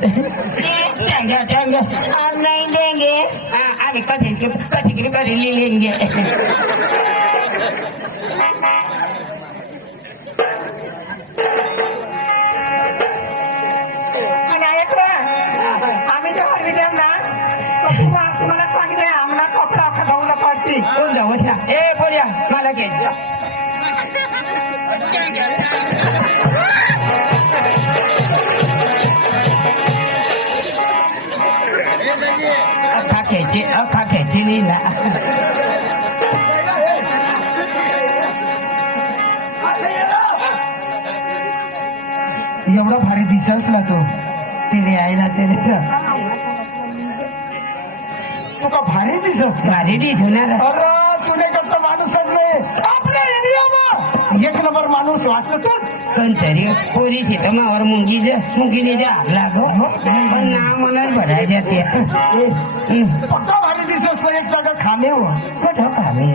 हम नहीं देंगे। हाँ अभी कथी की बड़ी ले लेंगे। आम्ही जेव्हा विचार ना तुम्हाला सांगितलं आम्हाला कपडा खाऊला पडती कोण जाऊ ए बोलया मला घे अखा खेची नाही ना एवढा भारी दिसच ना तो तिने आहे ना त्याने तुका भारी दिसणार अरे तुने कसं माणूसच नाही आपल्या एरियावर एक नंबर माणूस वाटलं तू कोणतरी पोरीची तर मावर मुंगीने द्या लागो पण नाव मला भरायला ते पक्का भारी दिसत पण एक जागा खामे हो कुठं खामे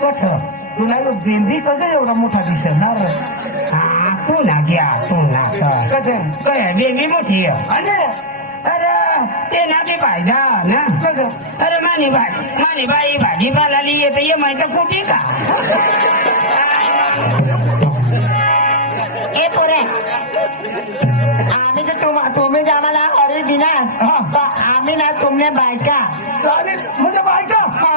कुठं तुला बेंदी कसं एवढा मोठा दिसणार तू ना घ्या तू ना कसं काय बेंदी मोठी अरे अरे ते ना ते पाहिजा ना अरे मानी बाई भाजीपाला लिगे तर ये माहिती कुठे का ए पोरे आम्ही तर तुम्ही जे आम्हाला ऑर्डर दिला आम्ही ना तुमने बायका चालेल म्हणजे बायका हा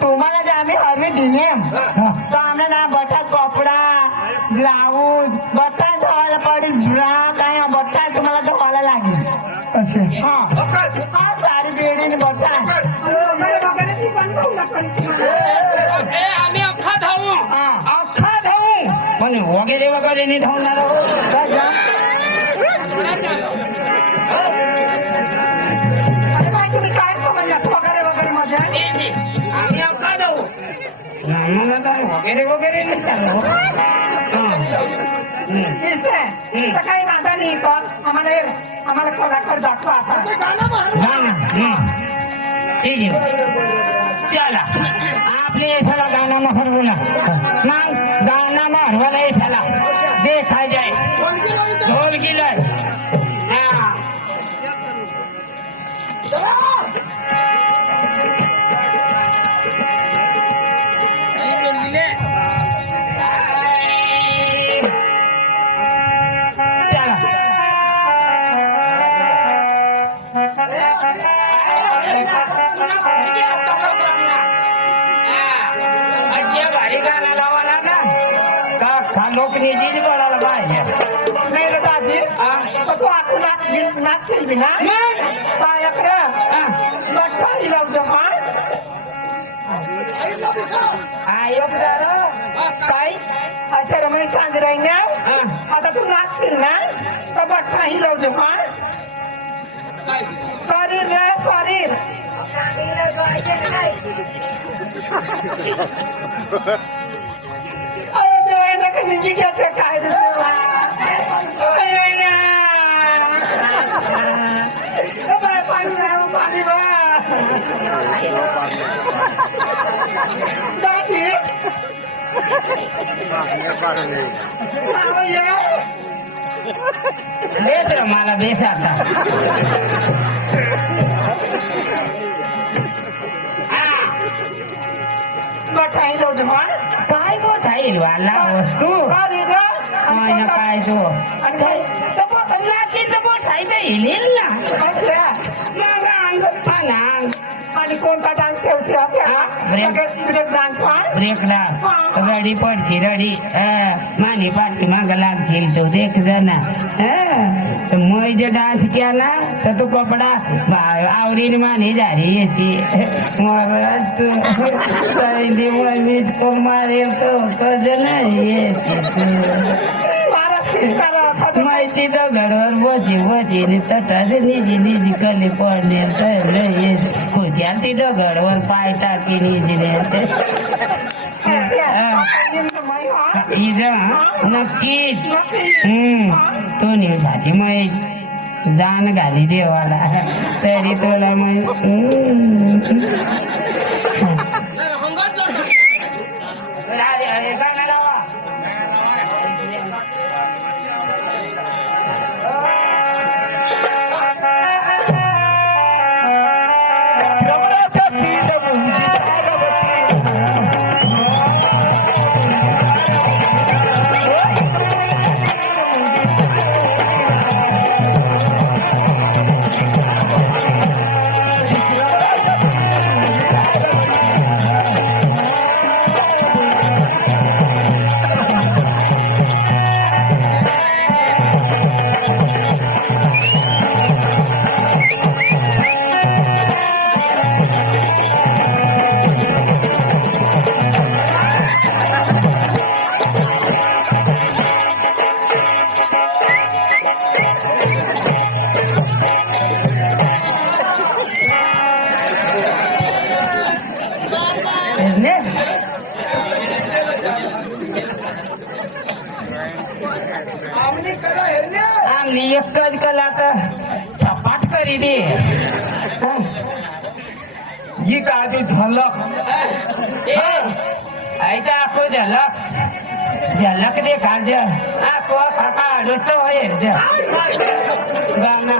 तुम्हाला जे आम्ही ऑर्डर दिले तो आम्हाला ना बटा कपडा ब्लाऊज बटा धुवायला पडेल काय बटा तुम्हाला धुवायला लागेल असे हा साडी बेडीने बटा आम्ही अख्खा धावू पण वगैरे नाही धावणार तुम्ही काय समजला वगैरे मध्ये आम्ही अख्खा धावू वगैरे नाही चालू काही माझा नाही पण आम्हाला कलाकार दाखवा आता ठीक आहे चला आपले येशाला गाना में हरवला मग गाना में हरवाला येशाला देखा जाए ढोल गिलर नौकरी जी बड़ा पाहिजे नाही रे दाजी तू आता नाचशील बी ना पायकडे बट्टाई लावतो काय असे रमेश सांग रही आता तू नाचशील ना तर बट्टाही लावतो शरीर रे शरीर काय मला बेस आता काय खाईल वाला वस्तू काय तो नाचील तर बोट खायचं येईल ना मग अंग पाना आणि कोणता डान्स ठेवते ब्रेक डान्स रडी पडची रडी मानी पाठी माग लागशील तो देख ना मैं जो डान्स केला तर तो कपडा आवडीने मानी झाली याची मनीच कुमार तो कद नाही माहिती तर घरवर बसी तटाच निजी कली पडले खुच्या तिथं घरवर पाय टाकी निजले नक्कीच तो निवसाठी मग जाण घाली देवाला तरी तुला मग चांगली एकच कलाक सपाट करी दे ही का आधी झलक ऐका आखो झलक झलक दे खाल आखो काका आडोस गाना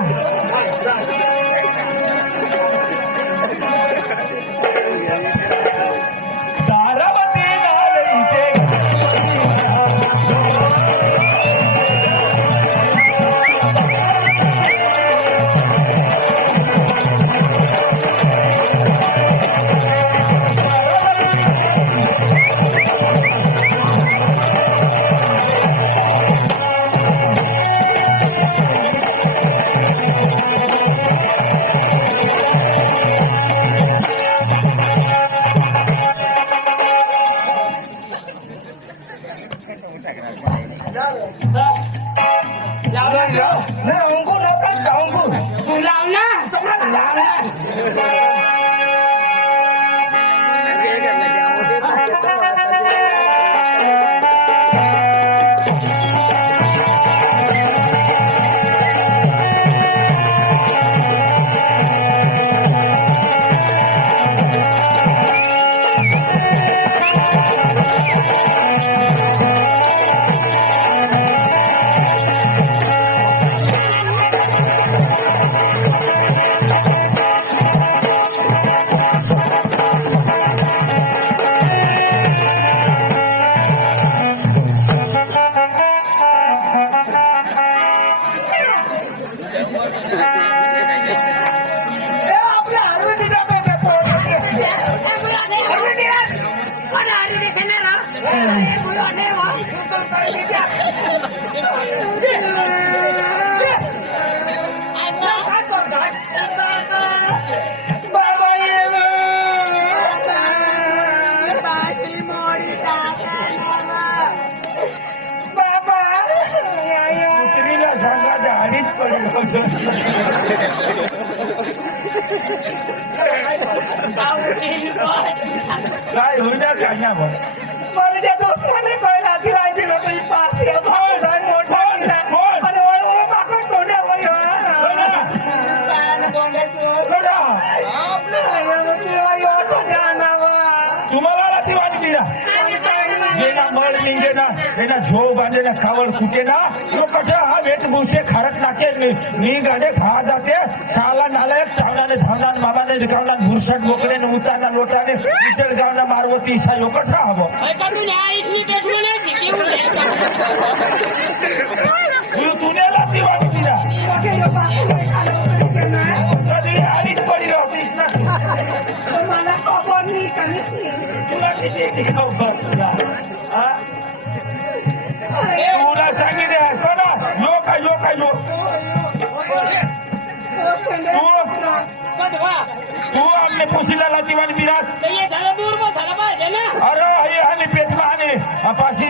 काय होईल काय मला त्या दोस्ताने पहिला दिलाय मोठा तुम्हाला दिवाणी दिला ना झोप आणि ना खावड कुठे ना लोकांच्या हा वेठभूषे खारट नाके मी गाडे खा जाते चाला नालायक चावलाने धावला बाबाने गावला भुरसट मोकळे उतारला लोटाने इतर गावला मारवती सा लोकच हवं पुण्याला दिवाणी दिला कधी आलीच पडी ऑफिस ना तुला किती तुला सांगितले यो तू आमने पुसीला दिवाणी दिलास अरे हे आणि पेटला आणि पाशी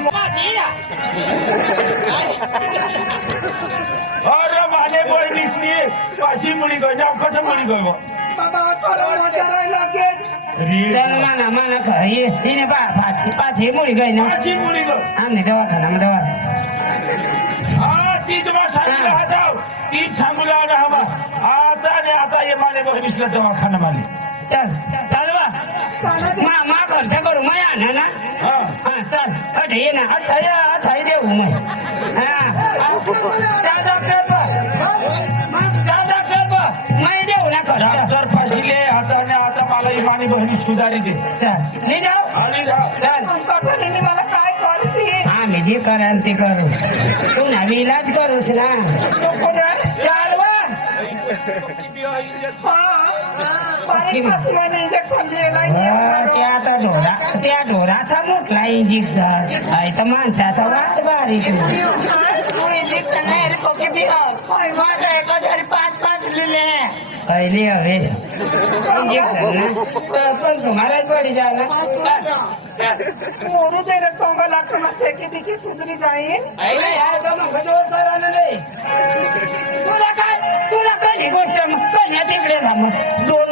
अरे माने बहिणीसनी पाशी मुली गय ना कसं मुली गय माना खाई पाची मुली गय ना पाची मुली गय आम्ही दवाखाना तीच सांगू तीच सांगूला हवा आता ये माने बहिणीसला दवाखाना माने चल चालवा मा खर्च करू मा आणा ना हा चल ये ना अठाई देऊ मैं देऊ ना डॉक्टर पाशीले आता मला इमानी बहिणी सुधारी दे चल नाही जाऊ मला काय करते आम्ही जे कराल ते करू तू नवी इलाज करूस ना चालवा त्या ढोराचा मोठला इंजेक्शन आहे तर माणसाचा वाट भारी इंजेक्शन पाच लिहिले पहिले हवे इंजेक्शन पण तुम्हाला पडी जायला मोरू दे रखूंगा लागतो मग किती सुधरी जाईल तुला कधी गोष्ट कधी तिकडे झालं दोन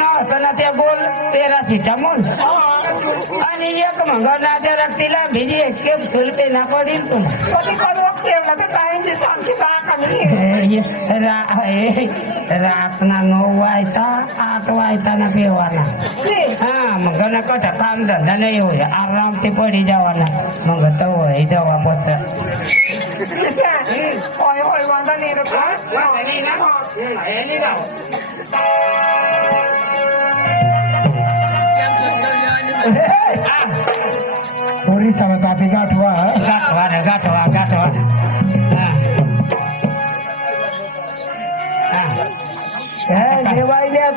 असताना त्या गोल 13 सिटामोल आणि एक मंगळना त्या रक्तीला भिजी एसकेप सुलते ना पडील तुम कधी करू मध्ये काय सांगते रातना 9 वायता 8 वायता ना पेवाना हा मग ना कथा काम धंदा नाही होय आराम ते पडी जावाना मग तो होय दवा पोच होय होय वांदा नाही ना पोरी sama tapi gathwa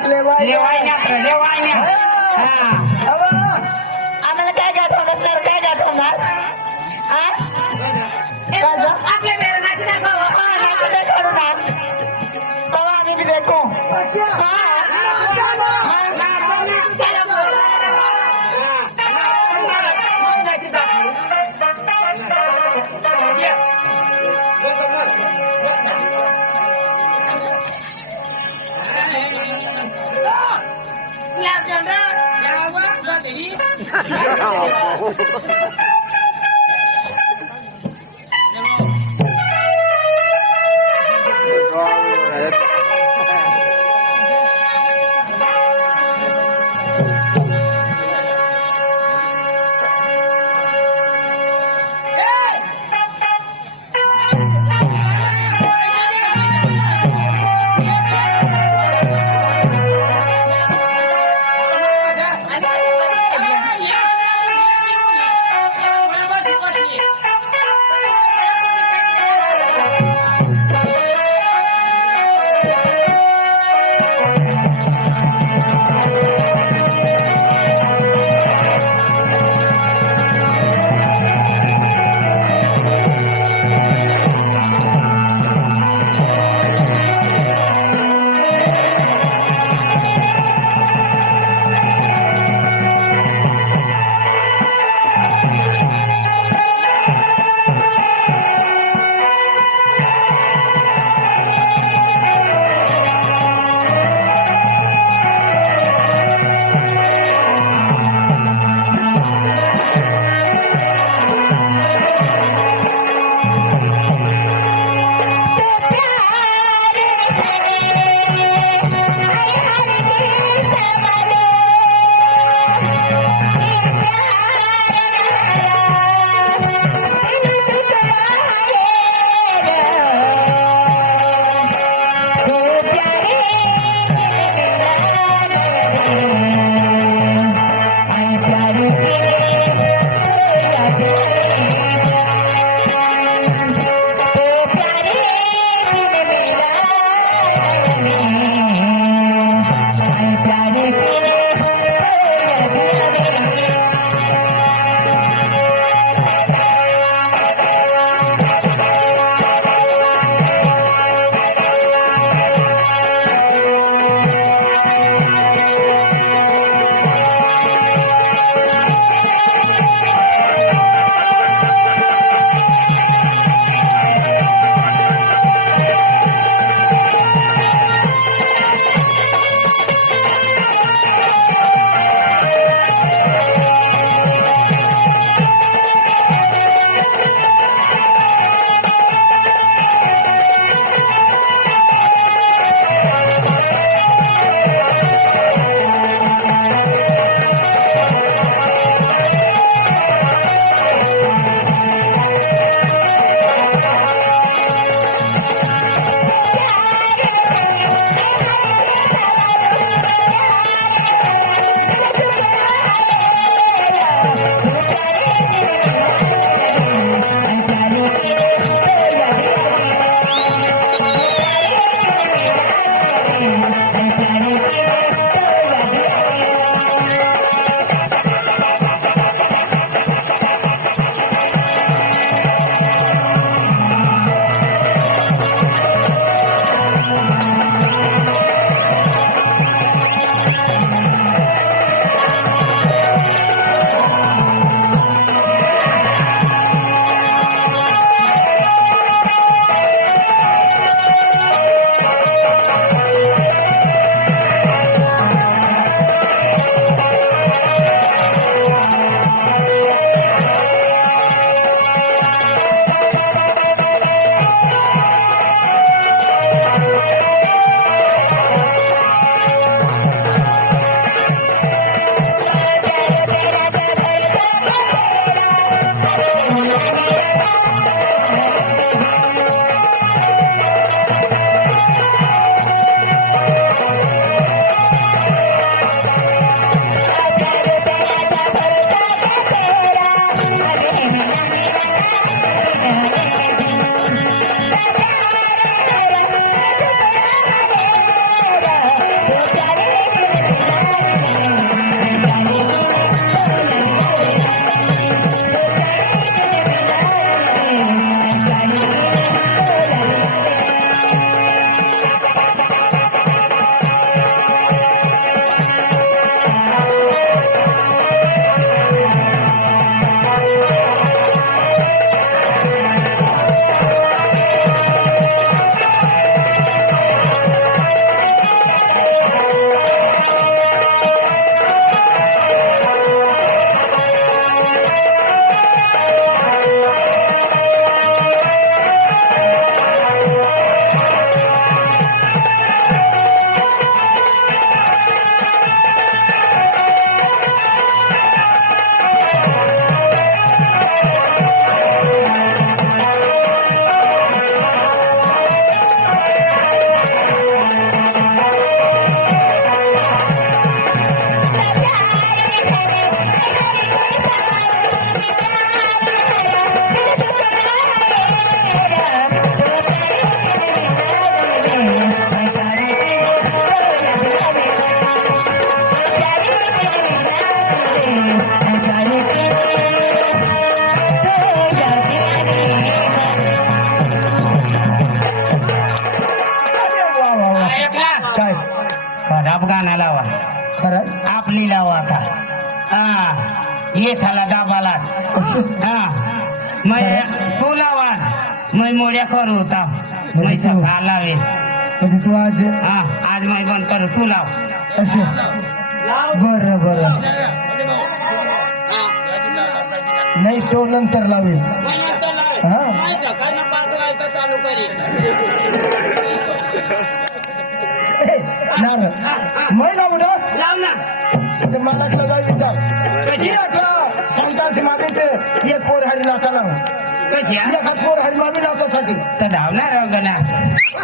लेवायण्यात आम्हाला काय गाठवणार तर काय गाठवणार आपल्या मेळण्याची तेव्हा आम्ही बी देखो गाणं लावा खरं आपली लावा आता ये थाला दाबाला मग तू लावा मग मोड्या करू होता मग लावे म्हणजे तू आज आज मग बंद करू तू लाव असे बरं बरं नाही तो नंतर लावेल हा मैं लावू ना लाव ना मला सगळं विचार कशी सांगता मागे एक पोर हरी लाटा लावून कशी एखाद पोर हरी मामी लावण्यासाठी तर धावणार गणा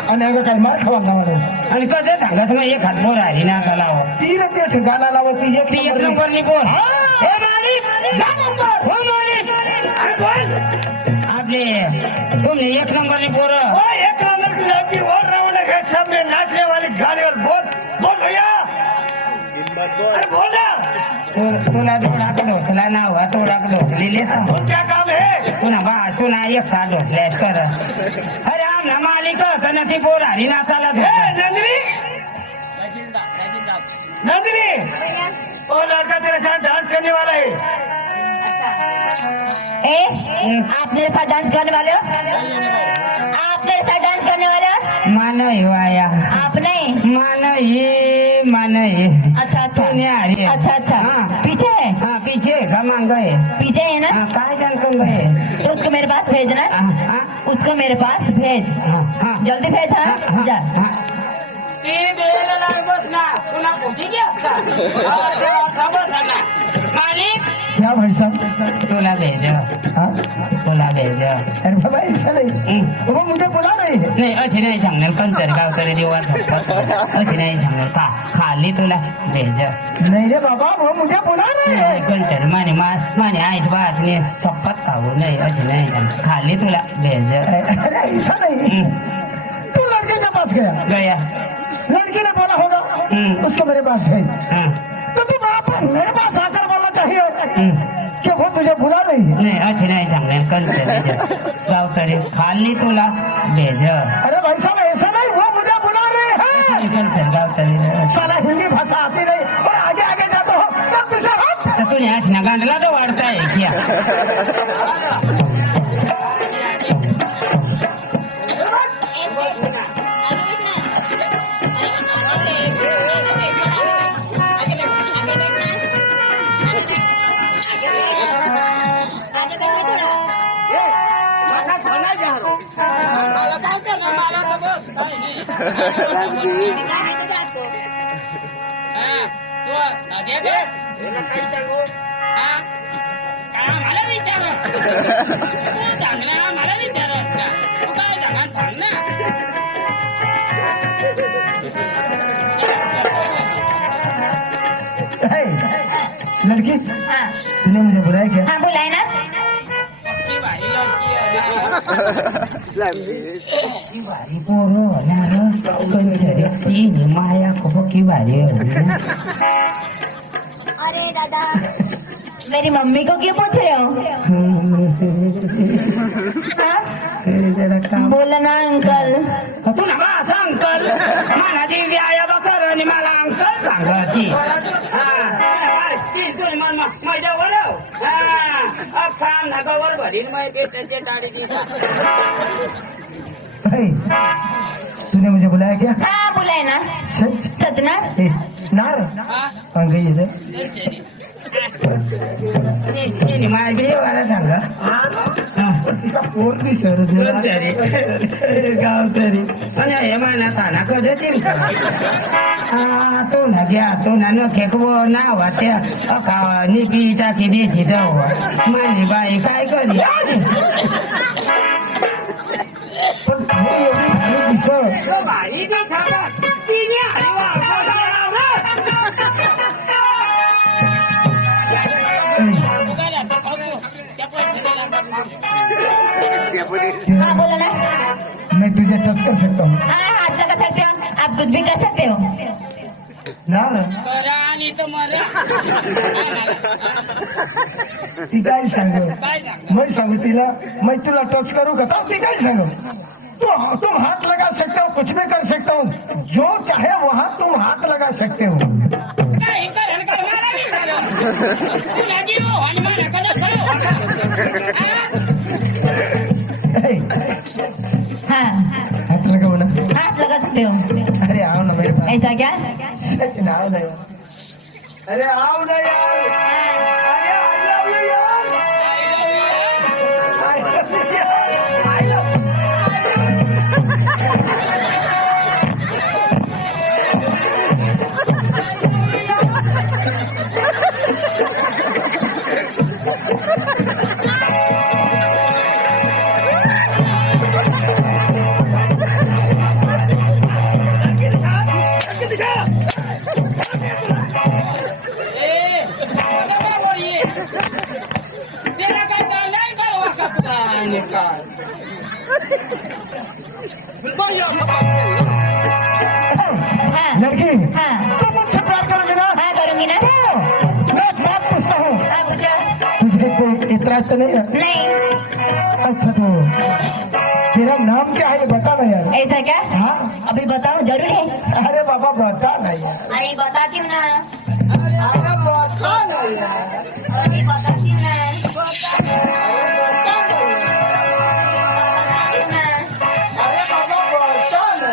आणि अगं काय मार खावा मला आणि कसं सांगत मग एक हात बोर आहे ना का लाव ती रत्या ठिकाणा लावत ती ती एक नंबरनी बोल हे मालिक जा नंतर हो मालिक अरे बोल आपले तुम्ही एक नंबरनी बोर एक नंबर की लड़की बोल रहा हूँ के सामने नाचने वाली गाने और बोल भैया अरे बोल ना तुला थोडा ढोसला नाव थोडा ढोसलेले बोल क्या काम है पुन्हा बा तुला एक साथ ढोसल्या कर अरे आमना मालिक ना ती बोर हरी नाचाला नंदिनी नंदिनी वो लड़का तेरे साथ डांस करने वाला है आप मेरे साथ डांस करने वाले हो आप मेरे साथ डांस करने वाले हो मान वाया आप नहीं मान अच्छा अच्छा हरी अच्छा अच्छा हाँ। पीछे है हाँ पीछे कमांग गए पीछे है ना हाँ कहा जान कौन गए तो उसको मेरे पास भेजना हाँ उसको मेरे पास भेज हाँ हाँ जल्दी भेज हाँ जा मालिक क्या भाई साहब तुला भेजो हाँ तुला भेजो अरे बाबा ऐसा नहीं वो मुझे बुला रही है नाही अशी नाही सांगणार कंचर गावकरी देवा अशी नाही सांगणार खाली तुला भेजो नहीं रे बाबा वो मुझे बुला रही है कंचर माने आईच बासने सप्पत खाऊ नाही अशी नाही सांगणार खाली तुला भेजो अरे ऐसा नहीं तू लड़के के पास गया गया लड़की ने बोला होगा उसको मेरे पास भेज हाँ तो तुम वहाँ पर मेरे पास आकर बोलना चाहिए कि वो तुझे बुला रही है नाही अशी नाही सांगणार कंचर गावकरी खाली तुला भेजो अरे भाई साहब ऐसा नहीं वो मुझे बुला रहे हैं कंचर गावकरी सारा हिंदी भाषा आती नहीं और आगे आगे जाते हो सब पीछे हट तर तुम्ही असण्या गांडला तर वाढताय क्या मला विचार चांगला मला विचार तू काय सांगा सांग ना लड़की हाँ तूने मुझे बुलाया क्या हाँ बुलाए ना की भारी लड़की आहे भारी पोरं होणार कंचर ती माया खूप की भारी होती अरे दादा मेरी मम्मी को क्यों पूछ रहे हो हाँ? जरा काम बोला ना अंकल तू ना बा अंकल मला देवी आया बकर आणि मला अंकल सांगती माझ्या वडव काम नगावर भरीन मग पेटाचे टाळी दी तूने मुझे बुलाया क्या हाँ बुलाए ना सच सच ना नार गई इधर माझ्या वाला सांगा और भी सर गावकरी आणि हे महिना थाना कधी तो ना घ्या तो ना न खेकवो नावा त्या निपी टाकी द्यायची जाऊ माझी बाई काय करी पण तू एवढी भारी दिसत बाई का सांगा तिने हाँ बोला ना मैं तुझे टच कर सकता हूँ हाँ हाथ लगा सकते हो आप कुछ भी कर सकते हो नार करा आणि तर मला ती काय सांग काय सांग मैं सांगू तिला मैं तुला टच करू का ती काय सांग तो तुम हाथ लगा सकते हो, कुछ भी कर सकते हो, जो चाहे वहाँ तुम हाथ लगा सकते हो। काही करेल का मला नाही झालं. तुला जीव हनुमानाकडे खरं होता. हाँ हाथ लगाओ ना। हाथ लगा सकते हो। अरे आओ ना मेरे पास। ऐसा क्या? सचिन आओ ना यार। अरे आओ ना यार। अरे I love you यार। I love you यार। I love you। तेरा काय काम नाही करावं का तुला? आणि काय हाँ लड़की हाँ तुम मुझसे प्यार करोगे ना? हाँ करूंगी ना। मैं एक बात पूछता हूँ, हाँ पूछो। तुझे कोई इतराज तो नहीं है? नहीं अच्छा तो तेरा नाम क्या है ये बता ना यार। ऐसा क्या? हाँ अभी बताओ जरूर है। अरे बाबा बता ना यार। अरे बताती हूँ ना। अरे बता ना यार। अरे बताती हूँ ना। अरे बाबा बता ना।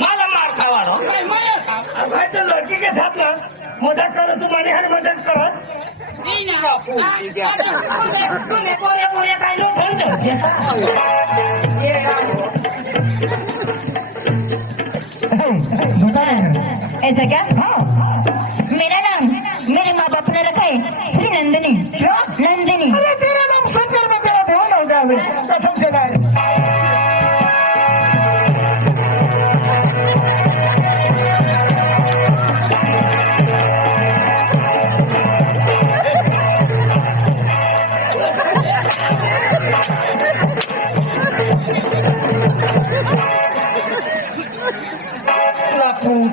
मला मार खावानो काय माया का? भाई तो लड़की के साथ ना मदद करो, तुम्हारी हर मदद करो। नाही ना. आता तुम्ही पोरे पोरे काय लोक म्हणतो बता ना। ऐसा क्या? हाँ मेरा नाम मेरे माँ बाप ने रखा है श्री नंदिनी। क्या? नंदिनी। अरे तेरा नाम सुनकर मैं तेरा दीवाना हो गया मैं, कसम से यार।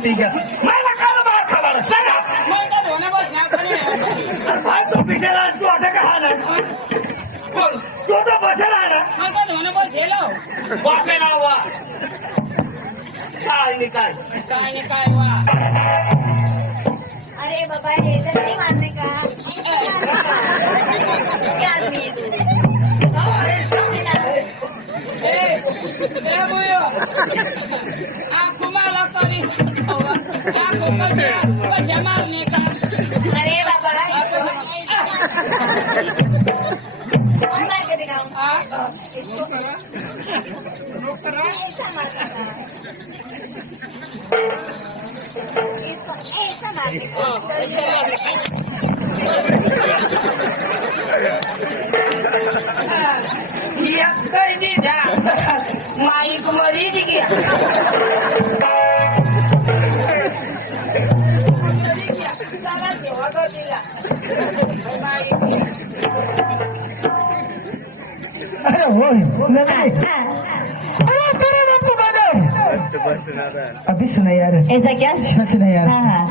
ठीक आहे मला काल मार खावानो सांगा मग तर धोना बस ना खाली. भाई तू पीछे रहा, तू आटे का हाल है। कोण तू तो बचे रहा ना। मग तर धोना बस हेलो. वाके नाव वा काय नि काय काय नाही काय वा. अरे बाबा ये तो नहीं मानने का। क्या आदमी है तू? ए बुयो. आपको माला पड़ी. आपको कशा मारने का? अरे बाबा कौन मार के दिखाऊं? ऐसा मारता था। ऐसा मारता काही नाही द्या माईक मरी दिया अरे वो नहीं। अरे तेरा नाम तो मैडम अभी सुना यार। ऐसा क्या? सच नहीं यार। हाँ हाँ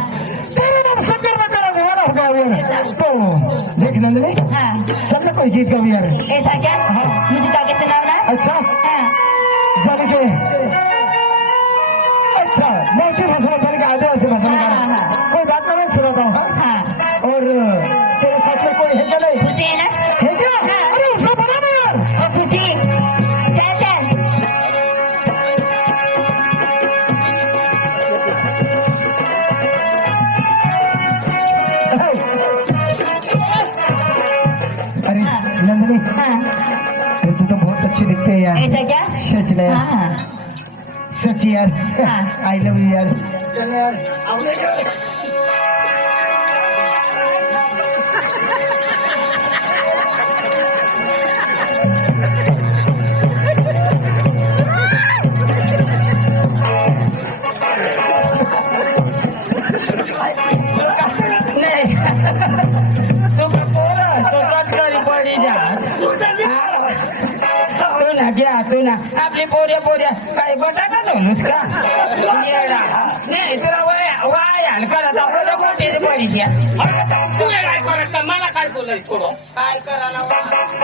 तेरा नाम सुनकर मैं तेरा दीवाना हो गया यार। तो देख नंदिनी, हाँ चल ना कोई गीत गाओ यार। ऐसा क्या? मुझे ताकि सुनाओ ना। अच्छा हाँ जाने के अच्छा मौसी भाषा में जाने के आदिवासी भाषा में गाना। हाँ, कोई बात नहीं सुनाता हूँ। हाँ और तेरे साथ में कोई है क्या नहीं? खुशी है ना? है क्या? अरे उसको बना ना यार। और खुशी चल चल। अरे नंदिनी, हाँ तू तो बहुत अच्छी दिखते है यार। ऐसा क्या? सच में यार, हाँ सच यार। हाँ। आई लव यू यार। चल यार। नाही तुम्ही पोरं तो पटकरी पडी तू ना आपली पोऱ्या काही बटाटा ठेवलूस का येडा. नाही तुला वाय करत आपल्याला कोणते पैसे तू काय करत मला काय बोलायचं काय करायला